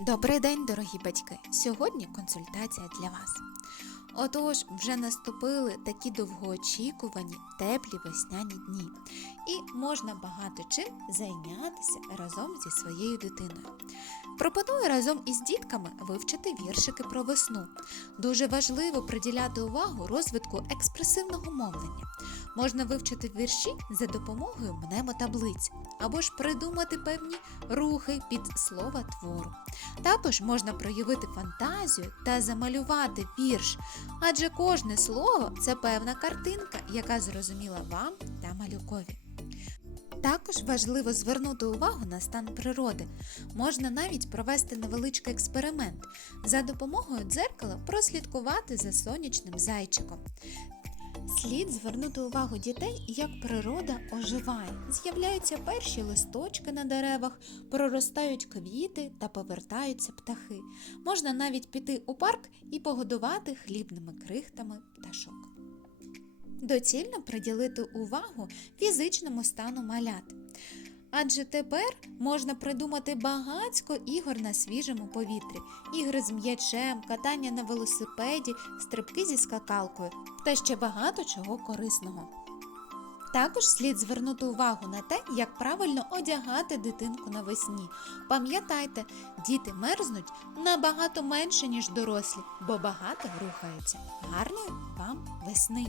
Добрий день, дорогі батьки! Сьогодні консультація для вас. Отож, вже наступили такі довгоочікувані теплі весняні дні, і можна багато чим зайнятися разом зі своєю дитиною. Пропоную разом із дітками вивчити віршики про весну. Дуже важливо приділяти увагу розвитку експресивного мовлення. Можна вивчити вірші за допомогою мнемотаблиць або ж придумати певні рухи під слова твору. Також можна проявити фантазію та замалювати вірш, адже кожне слово це певна картинка, яка зрозуміла вам та малюкові. Також важливо звернути увагу на стан природи. Можна навіть провести невеличкий експеримент за допомогою дзеркала прослідкувати за сонячним зайчиком. Слід звернути увагу дітей, як природа оживає. З'являються перші листочки на деревах, проростають квіти та повертаються птахи. Можна навіть піти у парк і погодувати хлібними крихтами пташок. Доцільно приділити увагу фізичному стану малят. Адже тепер можна придумати багацько ігор на свіжому повітрі, ігри з м'ячем, катання на велосипеді, стрибки зі скакалкою та ще багато чого корисного. Також слід звернути увагу на те, як правильно одягати дитинку навесні. Пам'ятайте, діти мерзнуть набагато менше, ніж дорослі, бо багато рухаються. Гарної вам весни!